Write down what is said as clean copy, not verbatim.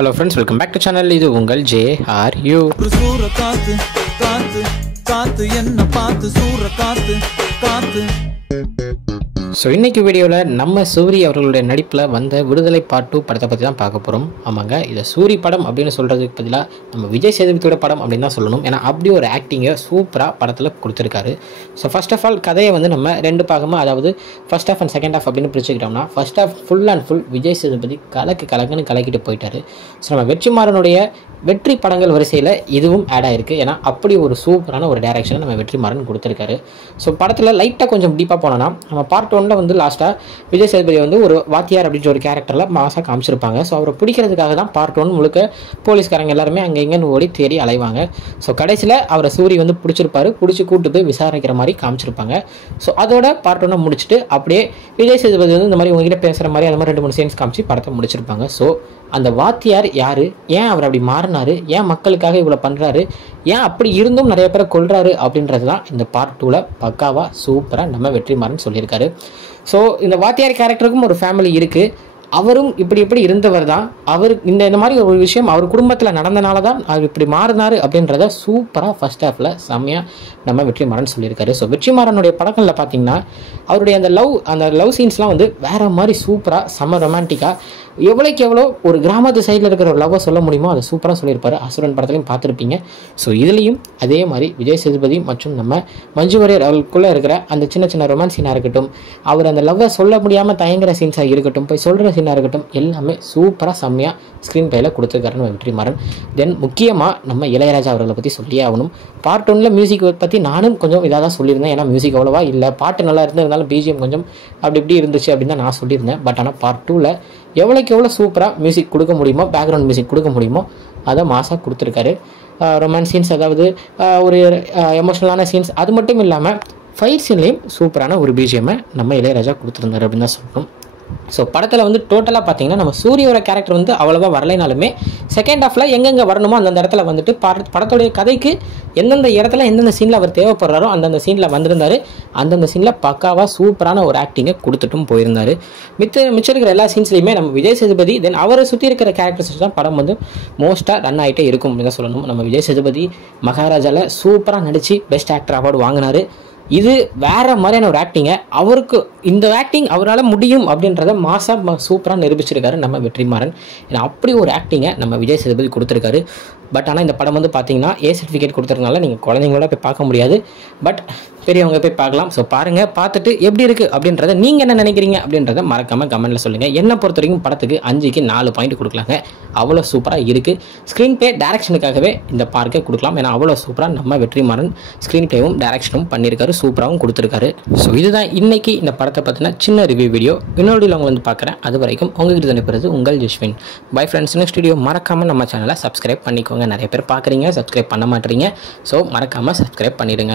Hello friends, welcome back to channel. இது உங்கள் JRU. So இன்றைக்கி வீடியோவில் நம்ம சூரி அவர்களுடைய நடிப்பில் வந்த விடுதலை பார்ட் 2 படத்தை பற்றி தான் பார்க்க போகிறோம். ஆமாங்க, இதை சூரி படம் அப்படின்னு சொல்கிறதுக்கு பதிலாக நம்ம விஜய் சேதுபதியோட படம் அப்படின்னு தான் சொல்லணும். ஏன்னா அப்படி ஒரு ஆக்டிங்கை சூப்பராக படத்தில் கொடுத்துருக்காரு. ஸோ ஃபர்ஸ்ட் ஆஃப் ஆல் கதையை வந்து நம்ம ரெண்டு பாகமாக, அதாவது first half and second half அப்படின்னு பிரிச்சுக்கிட்டோம்னா, first half full and full Vijay Sethupathi கலக்குன்னு கலக்கிட்டு போயிட்டாரு. ஸோ நம்ம வெற்றிமாறனுடைய வெற்றி படங்கள் வரிசையில் இதுவும் ஆட் ஆகிருக்கு. ஏன்னா அப்படி ஒரு சூப்பரான ஒரு டைரக்ஷனை நம்ம வெற்றிமாறன் கொடுத்துருக்காரு. ஸோ படத்தில் லைட்டாக கொஞ்சம் டீப்பாக போனோன்னா, நம்ம பார்ட் 1 வந்து லாஸ்ட்டாக விஜய் சேதுபதி வந்து ஒரு வாத்தியார் அப்படின்ற ஒரு கேரக்டரில் மாசாக காமிச்சிருப்பாங்க. ஸோ அவரை பிடிக்கிறதுக்காக தான் பார்ட் 1 முழுக்க போலீஸ்காரங்க எல்லாருமே அங்கே இங்கேன்னு ஓடி தேடி அலைவாங்க. ஸோ கடைசியில் அவரை சூரி வந்து பிடிச்சிருப்பாரு, பிடிச்சி கூட்டு போய் விசாரிக்கிற மாதிரி காமிச்சிருப்பாங்க. ஸோ அதோட பார்ட் 1 முடிச்சுட்டு அப்படியே விஜய் சேதுபதி வந்து இந்த மாதிரி உங்ககிட்ட பேசுகிற மாதிரி அந்த மாதிரி 2-3 சீன்ஸ் காமிச்சு படத்தை முடிச்சிருப்பாங்க. ஸோ அந்த வாத்தியார் யார், ஏன் அவர் அப்படி மாறினார், ஏன் மக்களுக்காக இவ்வளோ பண்ணுறாரு, ஏன் அப்படி இருந்தும் நிறைய பேரை கொல்றாரு அப்படின்றது தான் இந்த பார்ட் 2ல் பக்காவாக சூப்பராக நம்ம வெற்றிமாறன் சொல்லியிருக்காரு. ஸோ இந்த வாத்தியார் கேரக்டருக்கும் ஒரு ஃபேமிலி இருக்குது. அவரும் இப்படி இருந்தவர் தான். அவர் இந்த மாதிரி ஒரு விஷயம் அவர் குடும்பத்தில் நடந்தனால தான் அவர் இப்படி மாறினார் அப்படின்றத சூப்பராக ஃபர்ஸ்ட் ஹாஃபில் செம்மையாக நம்ம வெற்றிமாறன் சொல்லியிருக்காரு. ஸோ வெற்றிமாறனுடைய படங்களில் பார்த்தீங்கன்னா அவருடைய அந்த லவ் சீன்ஸ்லாம் வந்து வேறு மாதிரி சூப்பராக செம்ம ரொமான்டிக்காக எவ்வளோக்கு எவ்வளோ ஒரு கிராமத்து சைடில் இருக்கிற ஒரு லவ்வை சொல்ல முடியுமோ அதை சூப்பராக சொல்லியிருப்பார். அசுரன் படத்துலையும் பார்த்துருப்பீங்க. ஸோ இதுலேயும் அதே மாதிரி விஜய் சேதுபதி மற்றும் நம்ம மஞ்சு வாரியர் அவர்களுக்குள்ளே இருக்கிற அந்த சின்ன ரொமான்ஸ் சீனாக இருக்கட்டும், அவர் அந்த லவ்வை சொல்ல முடியாமல் தயங்குற சீன்ஸாக இருக்கட்டும், போய் சொல்கிற சீனாக இருக்கட்டும், எல்லாமே சூப்பராக செம்மையாக ஸ்க்ரீன் பிளேயில் கொடுத்துருக்காருன்னு வெற்றிமாறன். தென் முக்கியமாக நம்ம இளையராஜா அவர்களை பற்றி சொல்லியே ஆகணும். பார்ட் 1ல் மியூசிக் பற்றி நானும் கொஞ்சம் இதாக தான் சொல்லியிருந்தேன். ஏன்னா மியூசிக் அவ்வளோவா இல்லை, பாட்டு நல்லா இருந்திருந்தாலும் பிஜிஎம் கொஞ்சம் இப்படி இருந்துச்சு அப்படின்னு தான் நான் சொல்லியிருந்தேன். பட் ஆனால் பார்ட் 2ல் எவ்வளோக்கு எவ்வளோ சூப்பராக மியூசிக் கொடுக்க முடியுமோ, பேக்ரவுண்ட் மியூசிக் கொடுக்க முடியுமோ அதை மாசாக கொடுத்துருக்காரு. ரொமான்ஸ் சீன்ஸ், அதாவது ஒரு எமோஷ்னலான சீன்ஸ், அது மட்டும் இல்லாமல் ஃபைட் சீன்லேயும் சூப்பரான ஒரு பிஜிஎம்மை நம்ம இளையராஜா கொடுத்துருந்தாரு அப்படின்னு தான் சொல்லணும். ஸோ படத்தில் வந்து டோட்டலாக பார்த்தீங்கன்னா நம்ம சூரியோட கேரக்டர் வந்து அவ்வளோவா வரலைனாலுமே செகண்ட் ஹாஃபில் எங்கெங்கே வரணுமோ அந்தந்த இடத்துல வந்துட்டு படத்துடைய கதைக்கு எந்தெந்த இடத்துல எந்தெந்த சீனில் அவர் தேவைப்படுறாரோ அந்தந்த சீனில் வந்திருந்தார். அந்தந்த சீனில் பக்காவாக சூப்பரான ஒரு ஆக்டிங்கை கொடுத்துட்டும் போயிருந்தார். மிச்சம் இருக்கிற எல்லா சீன்ஸ்லையுமே நம்ம விஜய் சேதுபதி தென் அவரை சுற்றி இருக்கிற கேரக்டர்ஸ் தான் படம் வந்து மோஸ்ட்டாக ரன் ஆகிட்டே இருக்கும் அப்படின்னு தான் சொல்லணும். நம்ம விஜய் சேதுபதி மகாராஜாவில் சூப்பராக நடித்து பெஸ்ட் ஆக்டர் அவார்டு வாங்கினார். இது வேறு மாதிரியான ஒரு ஆக்டிங்கை அவருக்கு இந்த ஆக்டிங் அவரால் முடியும் அப்படின்றத மாசாக சூப்பராக நிரூபிச்சிருக்காரு நம்ம வெற்றிமாறன். ஏன்னா அப்படி ஒரு ஆக்டிங்கை நம்ம விஜய் சேதுபதி கொடுத்துருக்காரு. பட் ஆனால் இந்த படம் வந்து பார்த்தீங்கன்னா ஏ சர்டிஃபிகேட் கொடுத்துருக்கனால நீங்கள் குழந்தைங்களோட போய் பார்க்க முடியாது. பட் பெரியவங்க போய் பார்க்கலாம். ஸோ பாருங்கள், பார்த்துட்டு எப்படி இருக்குது அப்படின்றத நீங்கள் என்ன நினைக்கிறீங்க அப்படின்றத மறக்காமல் கமெண்ட்டில் சொல்லுங்கள். என்னை பொறுத்த வரைக்கும் படத்துக்கு 5க்கு 4 பாயிண்ட் கொடுக்கலாங்க. அவ்வளோ சூப்பராக இருக்குது. ஸ்க்ரீன் பிளே டேரக்ஷனுக்காகவே இந்த பார்க்கை கொடுக்கலாம். ஏன்னா அவ்வளோ சூப்பராக நம்ம வெற்றிமாறன் ஸ்க்ரீன் பிளேவும் டேரக்ஷனும் பண்ணியிருக்காரு, சூப்பராகவும் கொடுத்துருக்காரு. ஸோ இதுதான் இன்றைக்கி இந்த படத்தை பற்றின சின்ன ரிவ்யூ வீடியோ. இன்னொரு அவங்க வந்து பார்க்குறேன். அது வரைக்கும் உங்ககிட்ட அனுப்புறது உங்கள் Jaswin. Bye friends. Next video மறக்காமல் நம்ம சேனலை சப்ஸ்கிரைப் பண்ணிக்கோங்க. நிறைய பேர் பார்க்குறீங்க, சப்ஸ்கிரைப் பண்ண மாட்டேறீங்க. ஸோ மறக்காமல் சப்ஸ்கிரைப் பண்ணிடுங்க.